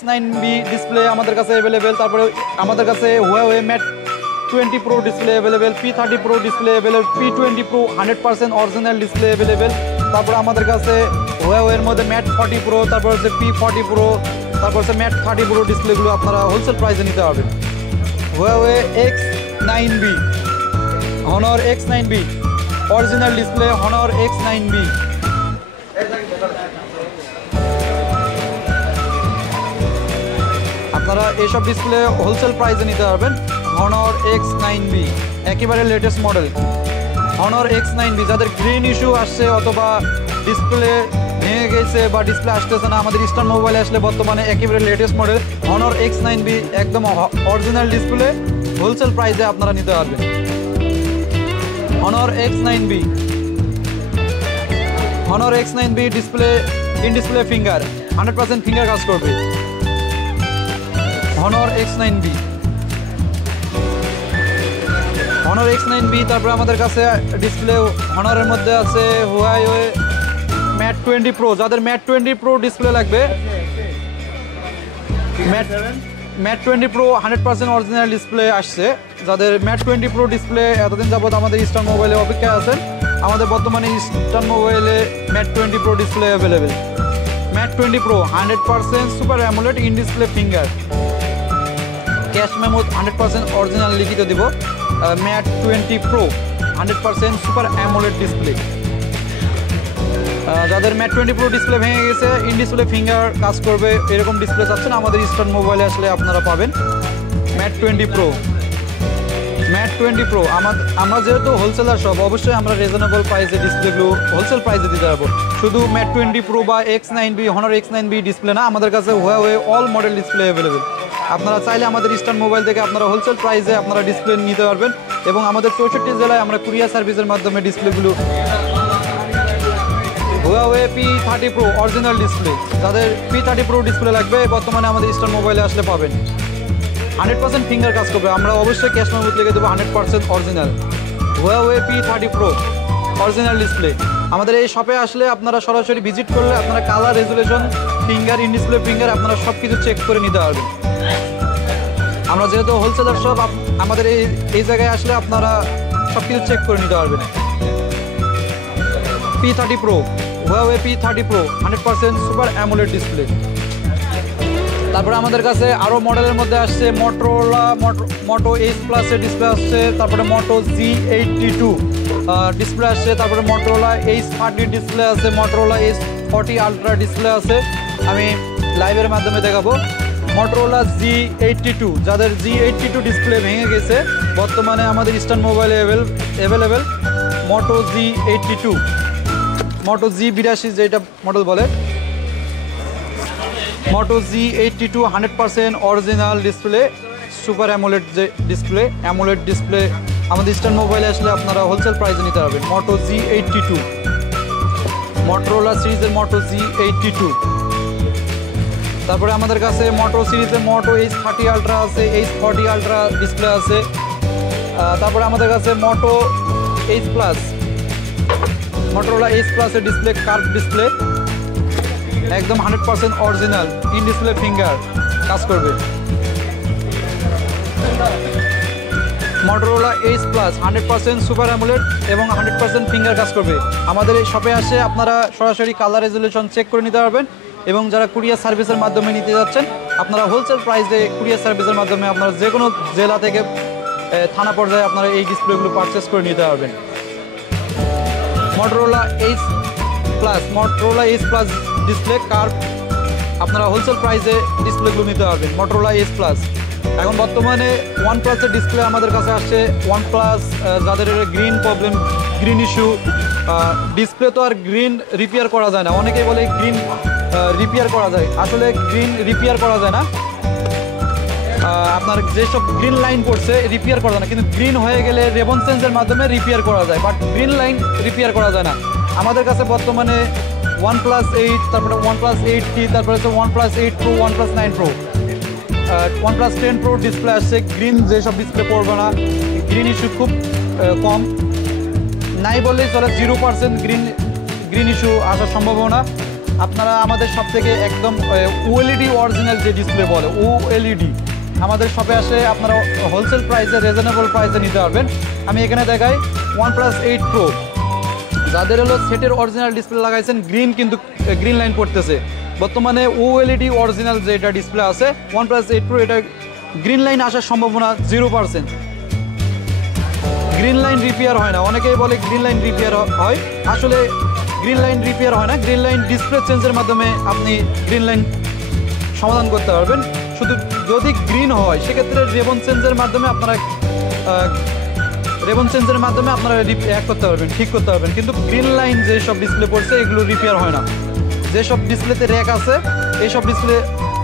X9B display আমাদের কাছে available. তারপরে আমাদের কাছে Huawei Mate 20 Pro display available, P30 Pro display available, P20 Pro 100% original display available. তারপরে আমাদের কাছে Huawei এর মধ্যে Mate 40 Pro, তারপর হচ্ছে P40 Pro, তারপর হচ্ছে Mate 30 Pro ডিসপ্লেগুলো আপনারা হোলসেল প্রাইসে নিতে পারবেন। Huawei X9B, Honor X9B original display, Honor X9B। আপনারা এইসব ডিসপ্লে হোলসেল প্রাইসে নিতে পারবেন। Honor X9B একেবারে লেটেস্ট মডেল Honor X9B। যাদের গ্রিন ইস্যু আসছে অথবা ডিসপ্লে ভেঙে গেছে বা ডিসপ্লে আসতেছে না, আমাদের ইস্টার্ন মোবাইলে আসলে বর্তমানে একেবারে লেটেস্ট মডেল Honor X9B একদম অরিজিনাল ডিসপ্লে হোলসেল প্রাইসে আপনারা নিতে পারবেন। Honor X9B, Honor X9B display in display finger 100% finger কাজ করবে Honor X9B, Honor X9B। তারপরে আমাদের কাছে ডিসপ্লে Honorএর মধ্যে আছে Huawei Mate 20 Pro। যাদের Mate 20 Pro ডিসপ্লে লাগবে, Mate 20 Pro 100% অরিজিনাল ডিসপ্লে আসছে। যাদের Mate 20 Pro ডিসপ্লে এতদিন যাবত আমাদের ইস্টার্ন মোবাইলে অপেক্ষায় আছেন, আমাদের বর্তমানে ইস্টার্ন মোবাইলে Mate 20 Pro display available. Mate 20 Pro 100% super AMOLED in display finger, cash memo 100% original লিখিত দিব। Mate 20 Pro 100% super AMOLED display. যাদের Mate 20 Pro ডিসপ্লে ভেঙে গেছে, ইন ডিসপ্লে ফিঙ্গার কাজ করবে এরকম ডিসপ্লে চাচ্ছেন, আমাদের ইস্টার্ন মোবাইলে আসলে আপনারা পাবেন Mate 20 Pro। Mate 20 Pro আমরা যেহেতু হোলসেলার সব, অবশ্যই আমরা রিজনেবল প্রাইসে ডিসপ্লেগুলো হোলসেল প্রাইসে দিতে পারবো। শুধু Mate 20 Pro বা X9B, Honor X9B ডিসপ্লে না, আমাদের কাছে Huawei all model display available. আপনারা চাইলে আমাদের ইস্টার্ন মোবাইল থেকে আপনারা হোলসেল প্রাইসে আপনারা ডিসপ্লে নিতে পারবেন এবং আমাদের 64 জেলায় আমরা কুরিয়ার সার্ভিসের মাধ্যমে ডিসপ্লেগুলো। Huawei P30 Pro original display, যাদের P30 Pro ডিসপ্লে লাগবে বর্তমানে আমাদের ইস্টার্ন মোবাইলে আসলে পাবেন। 100% ফিঙ্গার কাজ করবে, আমরা অবশ্যই ক্যাশ মেমো লিখে দেবো 100% original. Huawei P30 Pro original display. আমাদের এই শপে আসলে আপনারা সরাসরি ভিজিট করলে আপনারা colour, resolution, finger, in display finger আপনারা সব কিছু চেক করে নিতে পারবেন। আমরা যেহেতু হোলসেলার শপ, আমাদের এই জায়গায় আসলে আপনারা সব কিছু চেক করে নিতে পারবেন। P30 Pro, Huawei P30 Pro 100% super AMOLED display. তারপরে আমাদের কাছে আরও মডেলের মধ্যে আসছে Moto H Plus এর ডিসপ্লে আসছে, তারপরে Moto G82 ডিসপ্লে আসছে, তারপরে Motorola H30 ডিসপ্লে আছে, Motorola H40 Ultra ডিসপ্লে আছে। আমি লাইভের মাধ্যমে দেখাবো Motorola G82। যাদের G82 ডিসপ্লে ভেঙে গেছে বর্তমানে আমাদের ইস্টার্ন মোবাইলে available Moto G82, Moto G82 যেটা মডেল বলে, Moto G82 100% original display, super AMOLED যে ডিসপ্লে, অ্যামোলেড ডিসপ্লে আমাদের ইস্টার্ন মোবাইলে আসলে আপনারা হোলসেল প্রাইসে নিতে পারবেন। Moto G82, Motorola সিরিজের Moto G82। তারপরে আমাদের কাছে Moto সিরিজের Moto H30 Ultra আছে, H40 Ultra ডিসপ্লে আছে। তারপরে আমাদের কাছে Moto H Plus, Motorola H Plus এর ডিসপ্লে কার্ভ ডিসপ্লে, একদম 100% অরিজিনাল ইন ডিসপ্লে ফিঙ্গার কাজ করবে। Motorola H Plus 100% super AMOLED এবং 100% ফিঙ্গার কাজ করবে। আমাদের এই শপে আসে আপনারা সরাসরি কালার রেজুলেশন চেক করে নিতে পারবেন এবং যারা কুরিয়ার সার্ভিসের মাধ্যমে নিতে যাচ্ছেন আপনারা হোলসেল প্রাইসে কুরিয়ার সার্ভিসের মাধ্যমে আপনারা যে কোনো জেলা থেকে থানা পর্যায়ে আপনারা এই ডিসপ্লেগুলো পারচেস করে নিতে পারবেন। Motorola H Plus display curve আপনারা হোলসেল প্রাইসে ডিসপ্লেগুলো নিতে পারবেন Motorola H Plus। এখন বর্তমানে OnePlus এর ডিসপ্লে আমাদের কাছে আসছে। OnePlus যাদের green problem, green issue, display তো আর গ্রিন রিপেয়ার করা যায় না। অনেকেই বলে গ্রিন রিপেয়ার করা যায়, আসলে গ্রিন রিপেয়ার করা যায় না। আপনার যেসব গ্রিন লাইন পড়ছে রিপেয়ার করা যায় না, কিন্তু গ্রিন হয়ে গেলে রেবন চেঞ্জের মাধ্যমে রিপেয়ার করা যায়, বাট গ্রিন লাইন রিপেয়ার করা যায় না। আমাদের কাছে বর্তমানে OnePlus 8, তারপরে OnePlus 8T, তারপরে হচ্ছে OnePlus 8 Pro, OnePlus 9 Pro, OnePlus 10 Pro display আসছে। গ্রিন যেসব ডিসপ্লে পড়বে না, গ্রিন ইস্যু খুব কম, নাই বললেই চলে, 0% গ্রিন ইস্যু আসার সম্ভাবনা। আপনারা আমাদের সব থেকে একদম ওএলইডি অরিজিনাল যে ডিসপ্লে বলে ওএলইডি আমাদের শপে আসে আপনারা হোলসেল প্রাইসে রিজনেবল প্রাইসে নিতে পারবেন। আমি এখানে দেখাই OnePlus 8 Pro, যাদের হলো সেটের অরিজিনাল ডিসপ্লে লাগাইছেন গ্রিন, কিন্তু গ্রিন লাইন পড়তেছে। বর্তমানে ওএলইডি অরিজিনাল যেটা ডিসপ্লে আছে OnePlus 8 Pro, এটা গ্রিন লাইন আসার সম্ভাবনা 0%। গ্রিন লাইন রিপেয়ার হয় না, অনেকেই বলে গ্রিন লাইন রিপেয়ার হয়, আসলে গ্রিন লাইন রিপেয়ার হয় না। গ্রিন লাইন ডিসপ্লে চেঞ্জের মাধ্যমে আপনি গ্রিন লাইন সমাধান করতে পারবেন। শুধু যদি গ্রিন হয় সেক্ষেত্রে রেবন চেঞ্জের মাধ্যমে আপনারা করতে পারবেন, ঠিক করতে পারবেন। কিন্তু গ্রিন লাইন যেসব ডিসপ্লে পড়ছে এগুলো রিপেয়ার হয় না। যেসব ডিসপ্লেতে র্যাক আছে এইসব ডিসপ্লে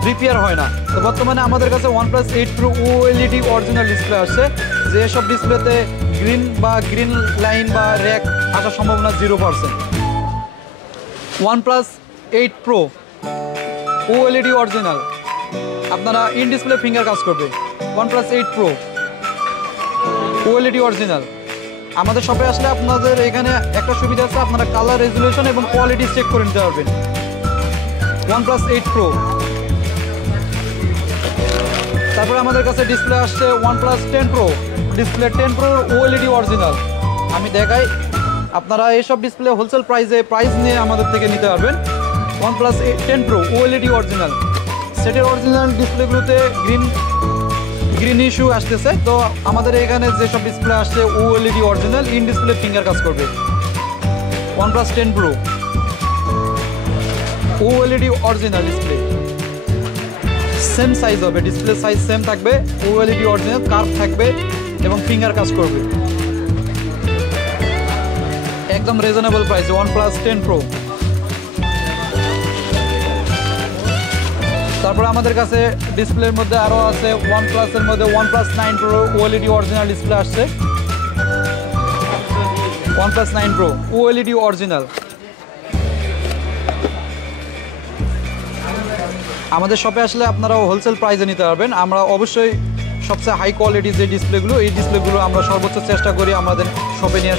রিপেয়ার হয় না। তো বর্তমানে আমাদের কাছে OnePlus 8 Pro OLED original display আসছে, যেসব ডিসপ্লেতে গ্রিন লাইন বা র্যাক আসার সম্ভাবনা 0%। OnePlus 8 Pro ওএলইডি অরিজিনাল, আপনারা ইন ডিসপ্লে ফিঙ্গার কাজ করবে। OnePlus 8 Pro ওএলইডি অরিজিনাল আমাদের শপে আসলে আপনাদের এখানে একটা সুবিধা আছে, আপনারা কালার রেজুলেশন এবং কোয়ালিটি চেক করে নিতে পারবেন। OnePlus 8 Pro, তারপরে আমাদের কাছে ডিসপ্লে আসছে OnePlus 10 Pro, display 10 Pro OLED original. আমি দেখাই, আপনারা এইসব ডিসপ্লে হোলসেল প্রাইস নিয়ে আমাদের থেকে নিতে পারবেন। OnePlus 10 Pro ওএলইডি অরিজিনাল, সেটের অরিজিনাল ডিসপ্লেগুলোতে গ্রিন ইস্যু আসতেছে, তো আমাদের এখানে যেসব ডিসপ্লে আসছে OLED original in display finger কাজ করবে। OnePlus 10 Pro OLED original display, same size হবে, ডিসপ্লে সাইজ সেম থাকবে, ওএলইডি অরিজিনাল কার্ভ থাকবে এবং ফিঙ্গার কাজ করবে একদম রিজনেবল প্রাইসে। OnePlus 10 Pro। তারপরে আমাদের কাছে ডিসপ্লের মধ্যে আরও আছে OnePlus-এর মধ্যে OnePlus 9 Pro OLED original display আসছে। OnePlus 9 Pro ওএলইডি অরিজিনাল, আমাদের শপে আসলে আপনারাও হোলসেল প্রাইসে নিতে পারবেন। আমরা অবশ্যই সবচেয়ে হাই কোয়ালিটি যে ডিসপ্লেগুলো, এই ডিসপ্লেগুলো আমরা সর্বোচ্চ চেষ্টা করি আমাদের শপে নিয়ে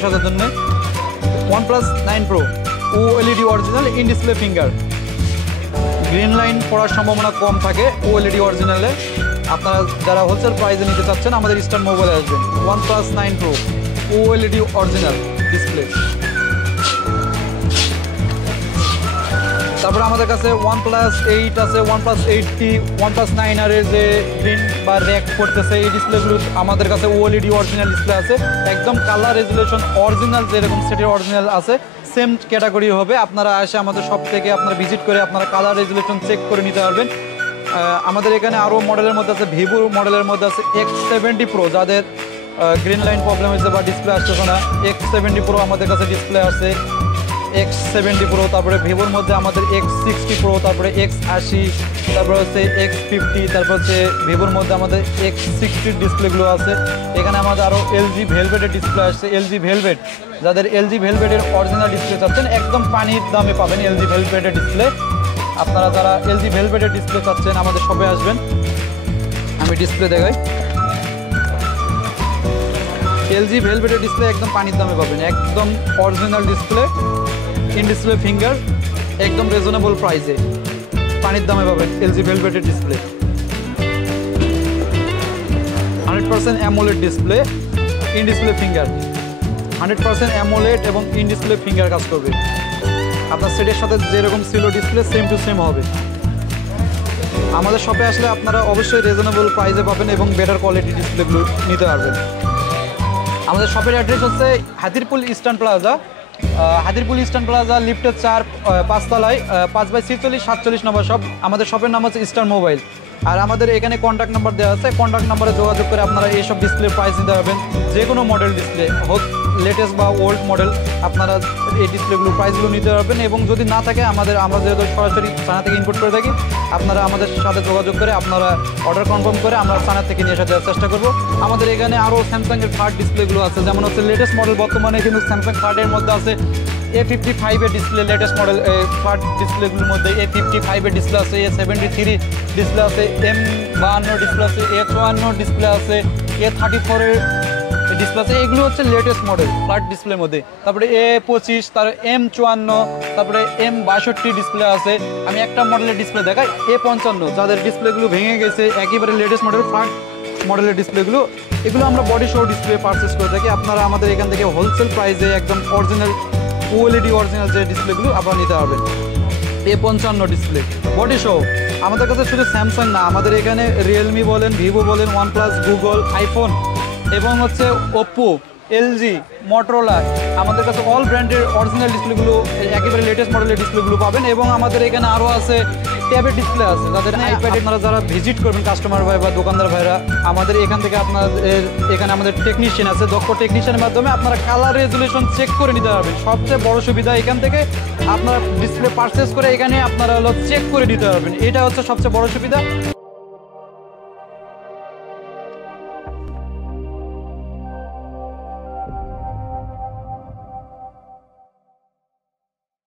আসার জন্য। OnePlus 9 Pro OLED original in display finger, green line পড়ার সম্ভাবনা কম থাকে ওএলইডি অরিজিনালে। আপনারা যারা হোলসেল প্রাইসে নিতে চাচ্ছেন আমাদের ইস্টার্ন মোবাইলে আসবেন। OnePlus 9 Pro OLED original display. তারপরে আমাদের কাছে OnePlus 8 আছে, OnePlus 8T, OnePlus 9R এর যে গ্রিন বা র্যাক করতেছে এই ডিসপ্লেগুলো আমাদের কাছে ওএলইডি অরিজিনাল ডিসপ্লে আছে, একদম কালার রেজুলেশন অরিজিনাল যেরকম সেটের অরিজিনাল আছে সেম ক্যাটাগরি হবে। আপনারা এসে আমাদের শপ থেকে আপনারা ভিজিট করে আপনারা কালার রেজুলেশন চেক করে নিতে পারবেন। আমাদের এখানে আরও মডেলের মধ্যে আছে, ভিভো মডেলের মধ্যে আছে X70 Pro, যাদের গ্রিন লাইন প্রবলেম হয়েছে বা ডিসপ্লে আসতেছে না, X70 Pro আমাদের কাছে ডিসপ্লে আছে। X70 Pro, তারপরে ভিভোর মধ্যে আমাদের X60 Pro, তারপরে X80, তারপরে হচ্ছে X50, তারপর হচ্ছে ভিভোর মধ্যে আমাদের X60 ডিসপ্লেগুলো আছে। এখানে আমাদের আরও LG ভেলভেটের ডিসপ্লে আসছে, LG ভেলভেট, যাদের LG ভেলভেটের অরিজিনাল ডিসপ্লে চাচ্ছেন একদম পানির দামে পাবেন LG ভেলভেটের ডিসপ্লে। আপনারা যারা LG ভেলভেটের ডিসপ্লে চাচ্ছেন আমাদের শপে আসবেন। আমি ডিসপ্লে দেখাই, LG ভেলভেটের ডিসপ্লে একদম পানির দামে পাবেন, একদম original display in display finger, একদম রিজনেবল প্রাইসে পানির দামে পাবেন LG ভেলভেটের display. 100% amoled display, in display finger, 100% amoled এবং ইন ডিসপ্লে ফিঙ্গার কাজ করবে। আপনার সেটের সাথে যেরকম ছিল ডিসপ্লে সেম টু সেম হবে। আমাদের শপে আসলে আপনারা অবশ্যই রিজনেবল প্রাইসে পাবেন এবং বেটার কোয়ালিটি ডিসপ্লেগুলো নিতে পারবেন। আমাদের শপের অ্যাড্রেস হচ্ছে Hatirpul eastern plaza, Hatirpul eastern plaza লিফটের 5 তলায় 5/47 নম্বর শপ। আমাদের শপের নাম হচ্ছে ইস্টার্ন মোবাইল। আর আমাদের এখানে কন্ট্যাক্ট নাম্বার দেওয়া আছে, কন্ট্যাক্ট নাম্বারে যোগাযোগ করে আপনারা এইসব ডিসপ্লে প্রাইস নিতে পারবেন। যে কোনো মডেল ডিসপ্লে হোক, লেটেস্ট বা ওল্ড মডেল, আপনারা এই ডিসপ্লেগুলো প্রাইসগুলো নিতে পারবেন। এবং যদি না থাকে আমরা যেহেতু সরাসরি চায়না থেকে ইনপুট করে থাকি, আপনারা আমাদের সাথে যোগাযোগ করে আপনারা অর্ডার কনফার্ম করে আমরা চায়না থেকে নিয়ে আসার চেষ্টা করব। আমাদের এখানে আরও স্যামসাংয়ের থার্ড ডিসপ্লেগুলো আছে, যেমন হচ্ছে লেটেস্ট মডেল বর্তমানে কিন্তু স্যামসাং থার্ডের মধ্যে আছে A55 এর ডিসপ্লে, লেটেস্ট মডেল থার্ড ডিসপ্লেগুলোর মধ্যে A55 এর ডিসপ্লে আছে, A73 ডিসপ্লে আছে, M52 ডিসপ্লে আছে, A54 ডিসপ্লে আছে, A34 এর ডিসপ্লে আছে, এগুলো হচ্ছে লেটেস্ট মডেল ফ্ল্যাট ডিসপ্লের মধ্যে। তারপরে A25, তার M54, তারপরে M62 ডিসপ্লে আছে। আমি একটা মডেলের ডিসপ্লে দেখাই, A55, যাদের ডিসপ্লেগুলো ভেঙে গেছে, একেবারে লেটেস্ট মডেল ফ্ল্যাট মডেলের ডিসপ্লেগুলো, এগুলো আমরা বডি শো ডিসপ্লে পারচেস করে থাকি। আপনারা আমাদের এখান থেকে হোলসেল প্রাইসে একদম অরিজিনাল OLED অরিজিনাল যে ডিসপ্লেগুলো আপনারা নিতে পারবেন। A55 display body show. আমাদের কাছে শুধু স্যামসাং না, আমাদের এখানে রিয়েলমি বলেন, ভিভো বলেন, ওয়ানপ্লাস, গুগল, আইফোন এবং হচ্ছে ওপ্পো, LG, মোটরোলা, আমাদের কাছে অল ব্র্যান্ডের অরিজিনাল ডিসপ্লেগুলো, একেবারে লেটেস্ট মডেলের ডিসপ্লেগুলো পাবেন। এবং আমাদের এখানে আরও আছে ট্যাবের ডিসপ্লে আছে, যাদের আইপ্যাডে আপনারা যারা ভিজিট করবেন কাস্টমার ভাই বা দোকানদার ভাইরা, আমাদের এখান থেকে আপনাদের এখানে আমাদের টেকনিশিয়ান আছে, দক্ষ টেকনিশিয়ানের মাধ্যমে আপনারা কালার রেজুলেশন চেক করে নিতে পারবেন। সবচেয়ে বড় সুবিধা এখান থেকে আপনারা ডিসপ্লে পারচেস করে এখানে আপনারা হলো চেক করে নিতে পারবেন, এটা হচ্ছে সবচেয়ে বড় সুবিধা।